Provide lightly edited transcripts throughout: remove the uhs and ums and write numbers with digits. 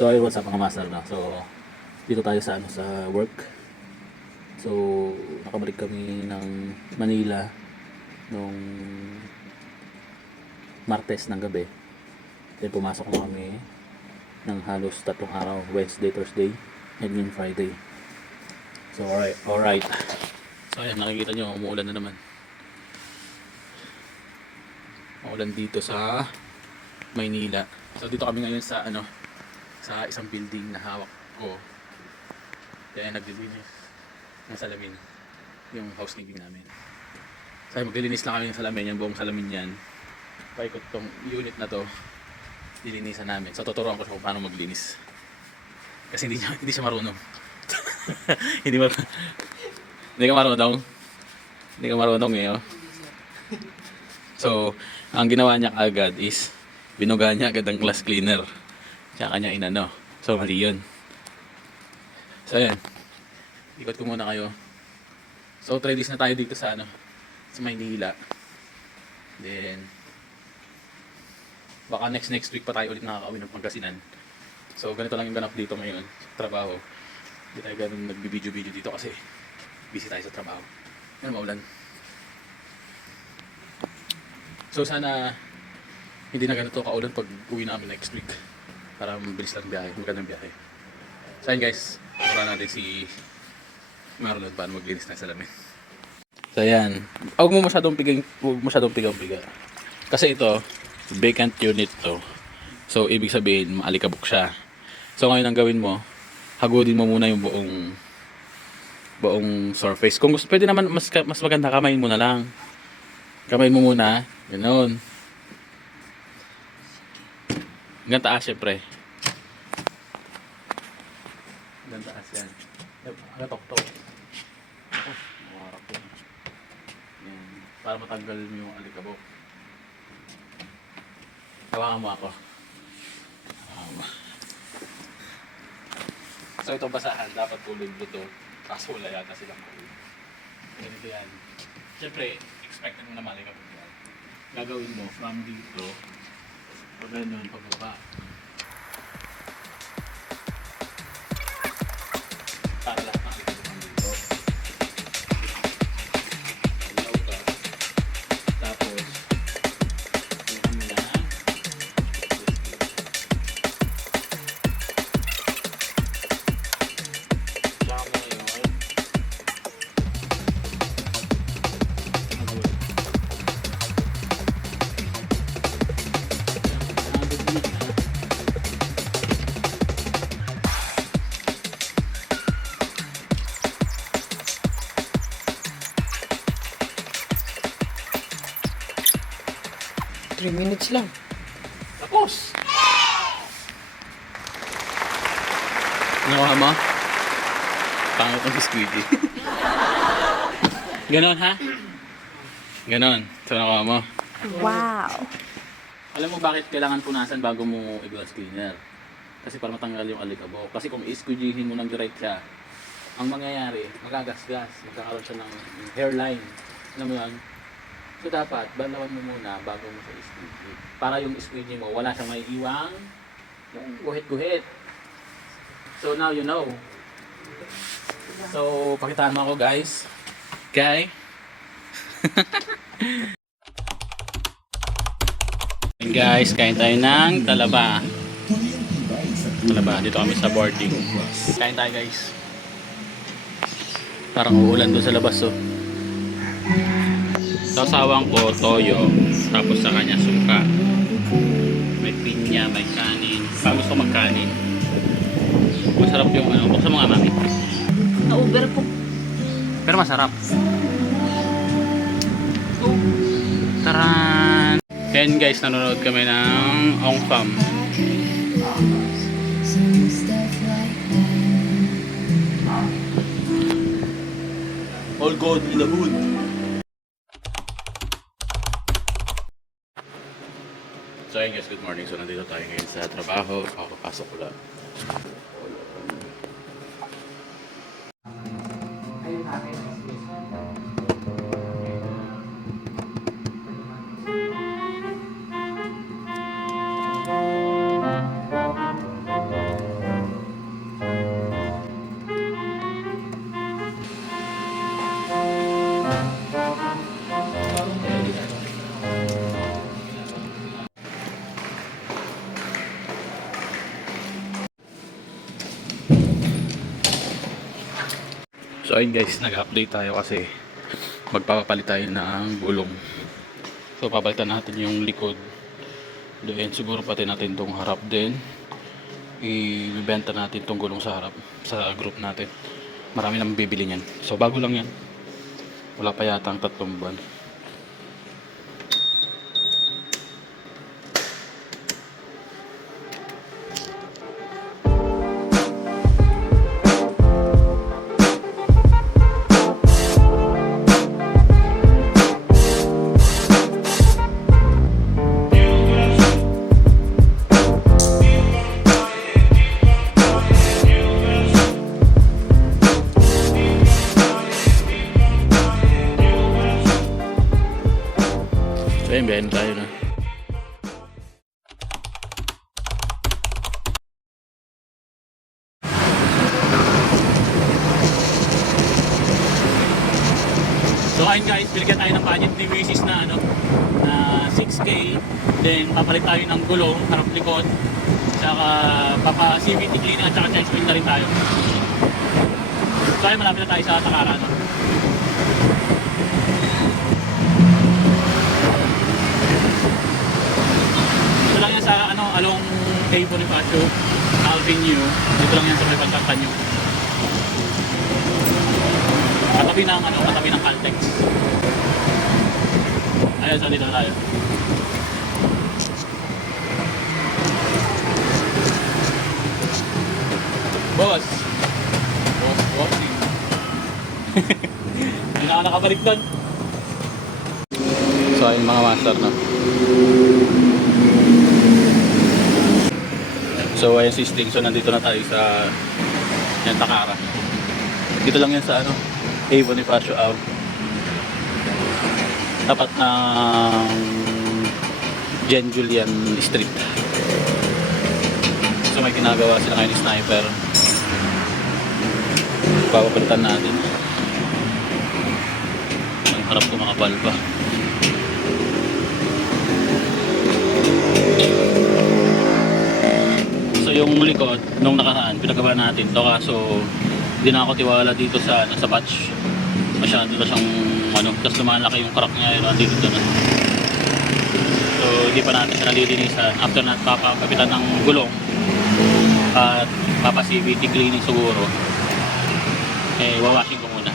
So ayun, what's up mga master na. So dito tayo sa sa work. So nakabalik kami ng Manila nung Martes ng gabi. Then pumasok na kami ng halos 3 araw, Wednesday, Thursday, and then Friday. So alright. So ayan, nakikita nyo, umuulan na naman. Umuulan dito sa Maynila. So dito kami ngayon sa sa isang building na hawak ko. Kaya naglilinis ng salamin yung housekeeping namin. So maglilinis lang kami ng salamin, yung buong salamin yan. Paikot tong unit na to, lilinisan namin. So tuturuan ko siya kung paano maglinis. Kasi hindi siya marunong. Hindi ka marunong. Hindi ka marunong eh. Oh. So, ang ginawa niya agad is binuga niya agad ang glass cleaner. Tsaka niya inano. So, mali yun. So, ayan. Ikot ko muna kayo. So, 3 days na tayo dito sa sa Maynila. Then, baka next week pa tayo ulit nakaka-uwi ng Pangasinan. So, ganito lang yung ganap dito ngayon. Trabaho. Hindi tayo ganun nagbibideo-video dito kasi busy tayo sa trabaho. Ngayon, maulan. So sana hindi na ganito kaulan pag uwi namin next week para mabilis lang biyahe, magandang biyahe. So ayun guys, turuan natin si Marlon paano maglinis ng salamin. So ayan, huwag mo masyadong pigang-piga. Kasi ito, vacant unit to. So ibig sabihin, maalikabok siya. So ngayon ang gawin mo, hagudin mo muna yung buong surface. Kung gusto, pwede naman mas maganda kamayin mo na lang. Kamayin mo muna. Ganoon. Hanggang taas syempre. Hanggang taas yan. Hanggang tok-tok. Mawarap yun. Yan. Para matanggal yung alikabok. Hawakan mo ako. So ito basahan. Dapat kulog to. Kaso wala yata silang kulog. Ganito yan. Syempre, expected mo na malikabok yan. Gagawin mo from dito pag ganyan pababa para lahat ng alikabok dito ilaw ka tapos yung kami na tsaka mo yun Minutes lang. tapos nakuha mo? Pangit ang squiddy. Ganon ha? Ganon. So nakuha mo? Wow. Alam mo bakit kailangan punasan bago mo i-glass cleaner? Kasi para matanggal yung alikabok. Kasi kung i-squeegeehin mo ng diretsa, ang mangyayari, magagasgas, magkakaroon siya ng hairline. Alam mo yan? So dapat, balawan mo muna bago mo siya i-squeegee. Para yung squeegee mo, wala siyang may iwang guhit-guhit. So now you know. So, pakitaan mo ako guys. Okay? And guys, kain tayo ng talaba. Dito kami sa boarding. Kain tayo guys. Parang uulan doon sa labas oh. Sa asawang ko, toyo. Tapos sa kanya, suka. May pinya, may kanin. Pag gusto ko magkanin. Masarap yung buksan mo nga mami. Na-uber po. Pero masarap. Taran! And guys, nanonood kami ng Ong Fam. All good in the hood. So ayun guys, good morning. So nandito tayo ngayon sa trabaho. Papasok ko lang. ayun guys, nag-update tayo kasi magpapapalit tayo ng gulong. So papalitan natin yung likod. Then siguro pati natin tong harap din. Ibebenta natin tong gulong sa harap sa group natin. Marami nang bibili niyan. So bago lang yan. Wala pa yata ang 3 buwan. So ayun, biyahin tayo na. So ayun guys, binigyan tayo ng budget ni Mrs. na na 6K. Then papalit tayo ng gulong, harap likod. Tsaka CVT cleaning at saka change oil na rin tayo. So ayun, malapit na tayo sa Takara. Ito lang yan sa along Bay Bonifacio Avenue. Dito lang yan sa may pagkaktan nyo. Katabi ng Caltex. Ayun, so dito na tayo. Boss. Bossing. Hindi na nakabalik doon. So ayun mga master na. So ayun si Sting. So nandito na tayo sa Takara. Dito lang yan sa A. Bonifacio Ave. Tapat ng Jen Julian Street. So may ginagawa sila ngayon sniper. Papapalitan natin. Ang harap ko mga balba. So yung likod nung nakaraan pinagawa natin to, kaso hindi na ako tiwala dito sa patch. Masyado na siyang tapos lumalaki yung crack niya, dito na. So hindi pa natin siya nalilinisan. After natin papapitan ng gulong at CVT cleaning siguro, wawashing ko muna.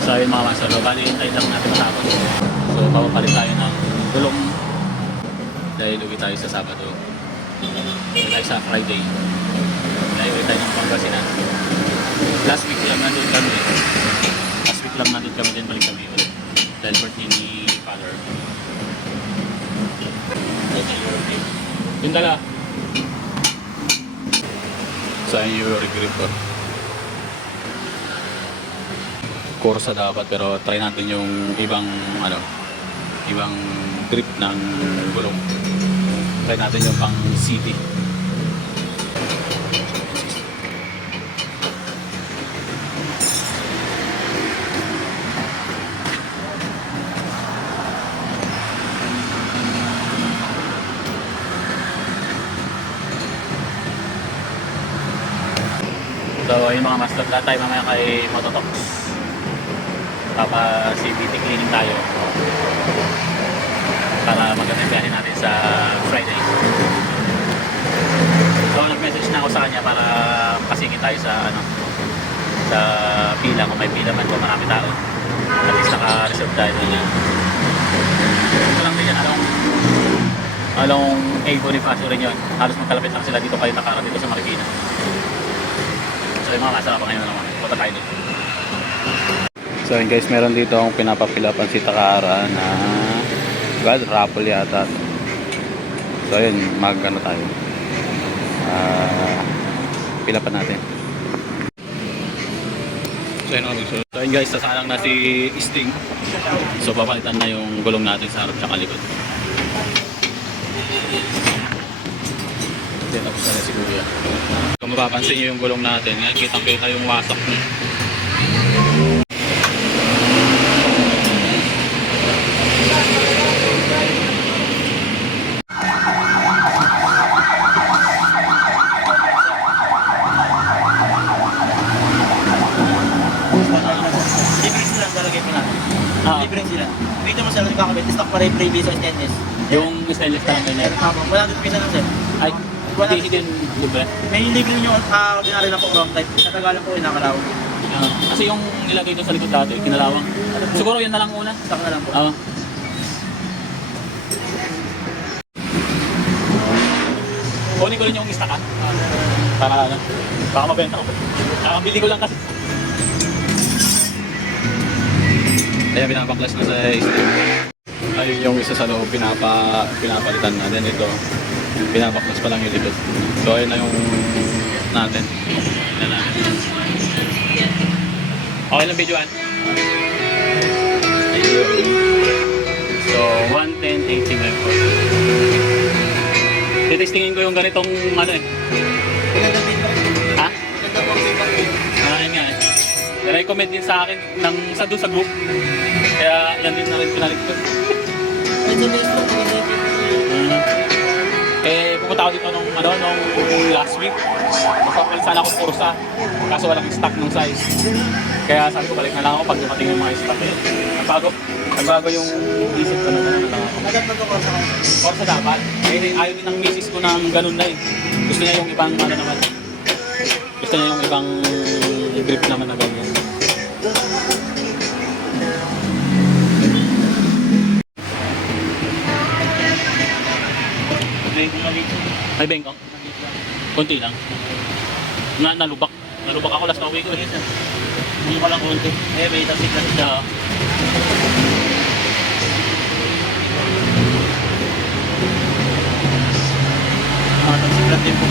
So ayun mga masalo, bali hintay lang natin matapos. So papapalit tayo ng gulong dahil uwi tayo sa Sabado. Uwi tayo sa Friday. Dahil uwi tayo ng Pangasinan. Last week lang nandun kami. Din balik kami ulit. Dahil birthday ni Father. Yung dala. So ayun yung regrip ko. Corsa dapat, pero try natin yung ibang grip ng gulong. Try natin yung pang city. So yung mga master, lahat tayo mamaya kay Mototox. CVT cleaning tayo para maganda yung biyahe natin sa Friday. So nag-message na ako sa kanya para pasingin tayo sa sa pila, kung may pila man, kung marami tao, at least naka-reserve tayo na. Ito lang din yan, along A. Bonifacio rin yun. Halos magkalapit lang sila dito kayo Takara, dito sa Marikina. So yung mga masarap pa ngayon naman, punta tayo dito. So yun guys, meron dito akong pinapapilapan si Takara na raffle yata. So yun, tayo. Pilapan natin. So yun guys, sasalang na si Sting. So papalitan na yung gulong natin sa harap at likod. Then tapos na si Kuya. Kung mapapansin nyo yung gulong natin, kitang kita yung wasak niya. Ah. Libre sila. Dito mo sila nagkakabit, stock pa rin previous sa stainless. Yung stainless na lang ganyan. Apo, 100 pesos lang sir. Ay, hindi din libre. May libre yung ordinary na po wrong type. Katagalan po inakalawang. Kasi yung nilagay doon sa likod dati, kinalawang. Siguro yan na lang muna. Stock na lang po. Oo. Kunin ko rin yung isa ka. Para ano, baka mabenta ko. Bili ko lang kasi. Kaya binabaklas na sa ayun yung isa sa loob, pinapalitan na. Then ito, binabaklas pa lang yung likod. So ayun na yung natin. Yan na. Okay lang videoan. Ayun. So 110, 80 mm. Titestingin ko yung ganitong ano eh. Maganda din po. Ha? Maganda po ang feedback po. Ayun nga eh. I-recommend din sa akin ng sa doon sa group. Kaya yan din na rin pinalit ko. Medyo base po, maganda yung feedback. Pumunta ako dito nung last week. Magpapalit sana ako Corsa. Kaso walang stock ng size. Kaya sabi ko balik na lang ako pag dumating yung mga stock eh. Nagbago yung isip ko na lang ako. Agad magkakorsa kayo. Corsa dapat. Ayaw din ng misis ko ng ganun na eh. Gusto niya yung ibang ano naman. Gusto niya yung ibang grip naman na ganyan. May bengkong? Konti lang. Nalubak. Nalubak ako last na uwi ko eh. Hindi ko lang konti. May tasik na siya. Oo. Tasik lang din po.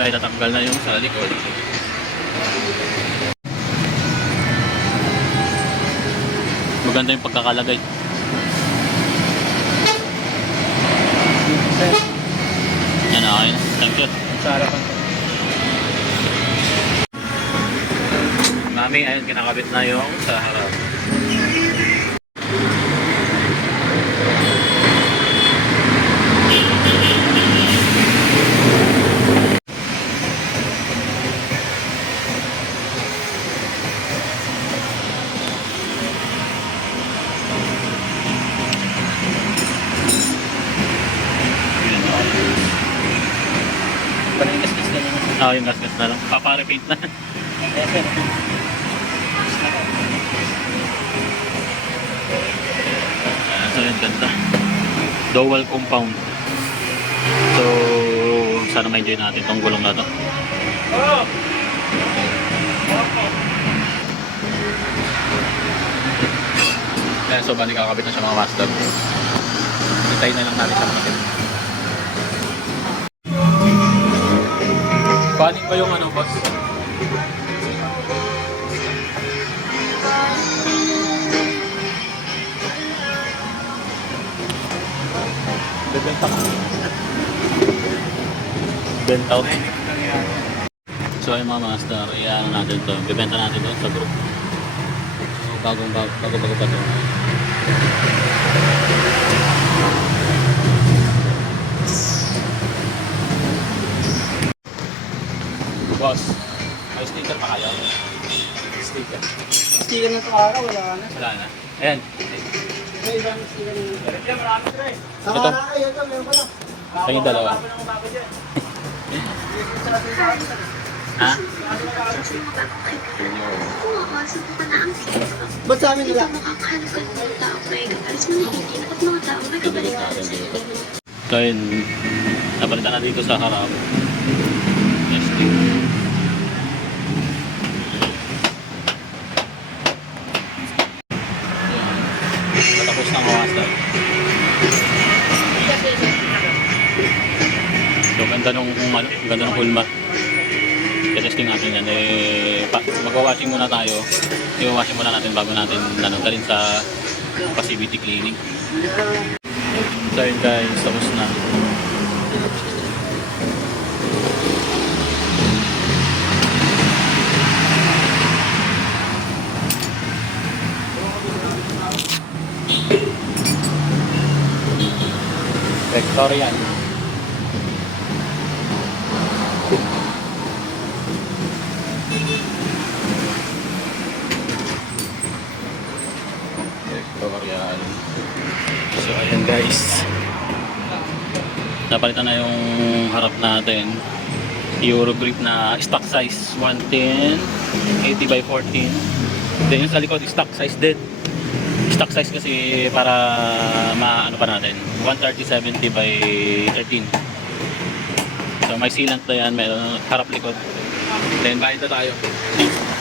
Dahil tatanggal na yung sa likod. Maganda yung pagkakalagay. Yan na, okay na. Thank you. Sa harapan po. Mami, ayun, kinakabit na yung sa harap. Parang gas-gas na naman. Yung gas-gas na lang. Paparepaint na. Kaya sir. So yun, ganda. Dual compound. So, sana ma-enjoy natin itong gulong na to. Kaya so, bali kakabit na siya mga master. Hintayin na lang natin siya makakit. Panik ba yung ano, boss? Bebenta ka. Benta out. So ayun mga master, iyan natin to. Bebenta natin to sa group. So, bago pa to. Boss, may sticker pa kayo? Sticker. Sticker na ito araw, wala na. Wala na. Ayan. May ibang sticker na. Kaya marami ito eh. Sa Ito. araw, ayun ito, meron pa lang. Sa yung dalawa. Ha? Ba't sa amin nila? So yun, napalitan na dito sa harap. ST. Yan. Natapos na mga master. So ganda nung hulma. Testing natin yan. Magwa-washing muna tayo. I-washing muna natin bago natin dalhin sa passivity cleaning. So yun guys, tapos na. Vectorian. Vectorial. So ayan guys, napalitan na yung harap natin. Eurogrip na stock size 110 80 by 14. Then yung sa likod stock size din. Stock size kasi para maano pa natin 130 70 by 13. So may sealant na yan, may harap likod. Then bayad na tayo.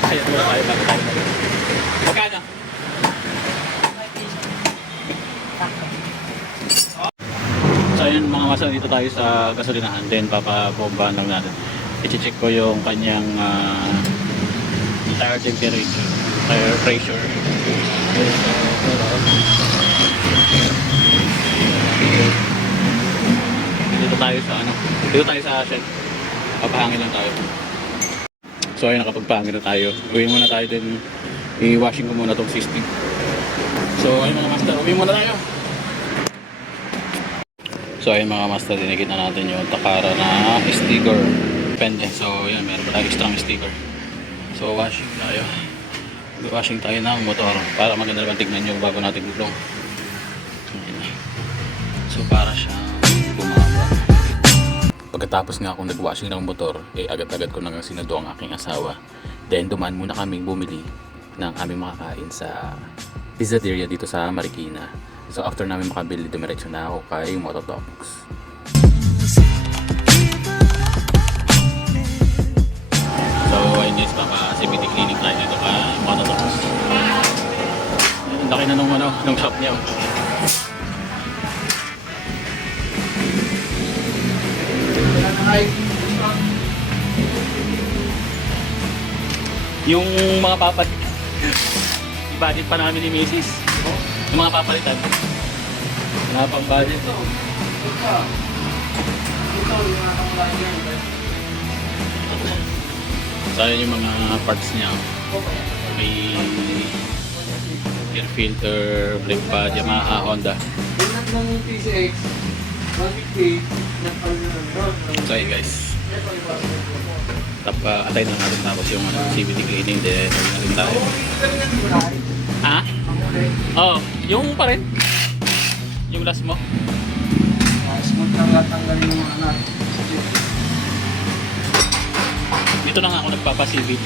Kaya muna tayo bago tayo. Magkano? So ayun mga masa, dito tayo sa gasolinahan. Then papabombahan lang natin. I-check ko yung kanyang tire temperature, tire pressure. Okay, so dito tayo sa dito tayo sa Shell. Papahangin lang tayo. So ayun, nakapagpahangin na tayo. Uwi muna tayo din. I-washing ko muna tong system. So ayun mga master, uwi muna tayo. So ayun mga master, dinigit na natin yung Takara na sticker. Depende. So yan, meron pa tayo extra sticker. So washing tayo. Washing tayo ng motor para maganda naman tignan nyo bago natin gulong. So para siyang bumaba. Pagkatapos nga akong nag-washing ng motor, agad-agad ko nang sinundo ang aking asawa. Then dumaan muna kaming bumili ng aming makakain sa pizzeria dito sa Marikina. So after namin makabili, dumiretso na ako kay Mototox. So ayun guys, CBT clinic tayo dito kay Mototox. Ang laki na nung shop niya. Yung mga papalit, i-budget pa namin ni Mrs. Yung mga papalitan. Wala pang budget. So yun yung mga parts niya. May air filter, brake pad, Yamaha, Honda. So yun guys. Atay na natin tapos yung CVT cleaning, then na rin tayo. Ha? Oh, yung pa rin. Yung last mo. Smooth na tanggalin yung mga anak. Dito na nga ako nagpapa-CVT.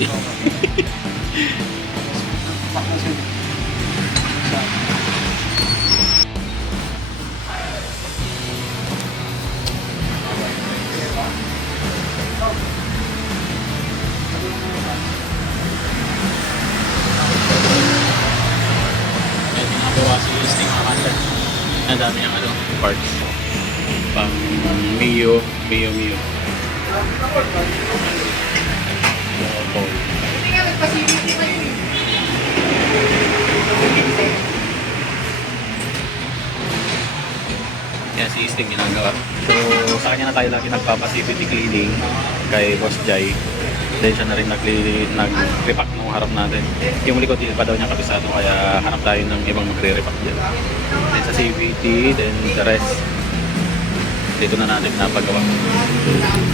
Ang dami ng parts pang Mio. Yan si Sting ginagawa. So sa kanya na tayo lagi nagpapa-CVT cleaning kay Boss Jai. Then siya na rin nag-repack ng harap natin. Yung likod din pa daw niya kabisado, kaya hanap tayo ng ibang magre-repack dyan. Then sa CVT, then the rest dito na natin napagawa.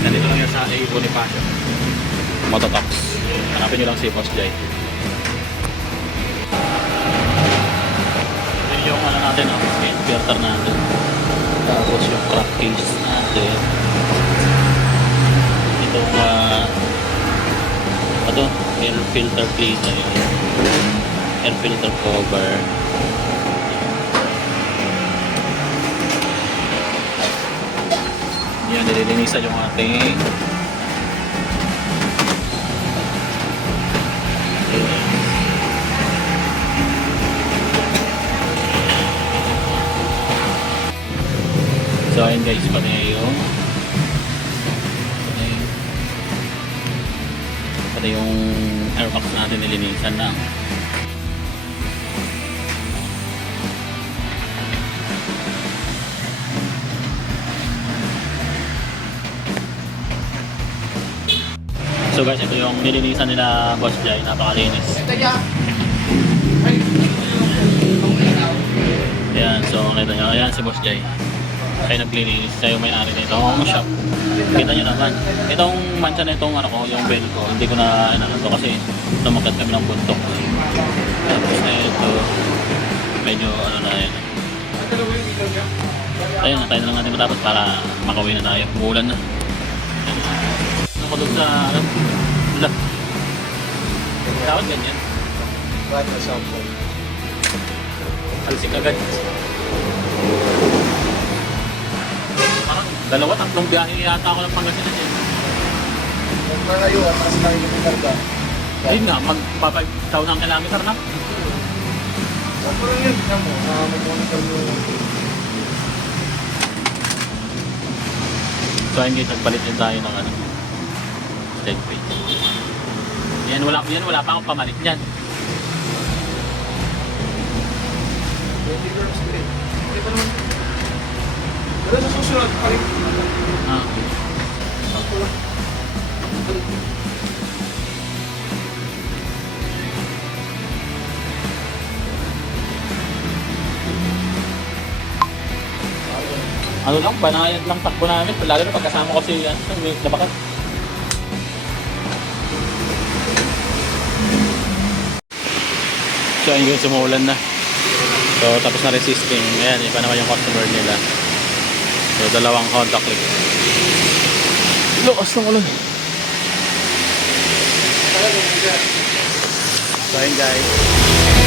Nandito lang yan sa A. Bonifacio Mototox. Hanapin nyo lang si Boss Jai. Ito yung natin, filter natin. Tapos yung crack case natin. Ito air filter cleaner, air filter cover. Yan, nililinisan yung ating so ayun guys, pati yung airbox natin nilinisan na. So guys, ito yung nilinisan nila Boss Jai, napakalinis. Ayan, so nakita nyo, ayan si Boss Jai. Kaya naglilinis siya yung may-ari na itong shop. Kita nyo naman. Itong mancha na itong ano ko, yung bell ko, hindi ko na to kasi lumagat kami ng bundok. Tapos na ito, medyo ano na yun. Ayun, tayo na lang natin matapos para makauwi na tayo. Umuulan na. Ako doon sa ano, ulan. Dapat ganyan. Bakit na siya po? Alsik agad. Parang dalawa, tatlong biyahe yata ako ng Pangasinan eh. Kung malayo, mas nakikinig ka. Ayun nga, magpapagtaw ng kilometer na. Saan ko lang yun? Tignan mo, monitor mo. So ayun guys, nagpalit din tayo ng ano, leg plate. Yan wala pa akong pamalit dyan. 20 grams ko eh. Hindi pa naman. Pero sa susunod, palit. Ah. Sakto lang. Ano lang, banayad lang takbo namin. Lalo na pagkasama ko si may nabakat. So ayun guys, umuulan na. So tapos na resisting. Ayan, iba naman yung customer nila. So dalawang contact link. Lakas ng ulan. So ayun guys.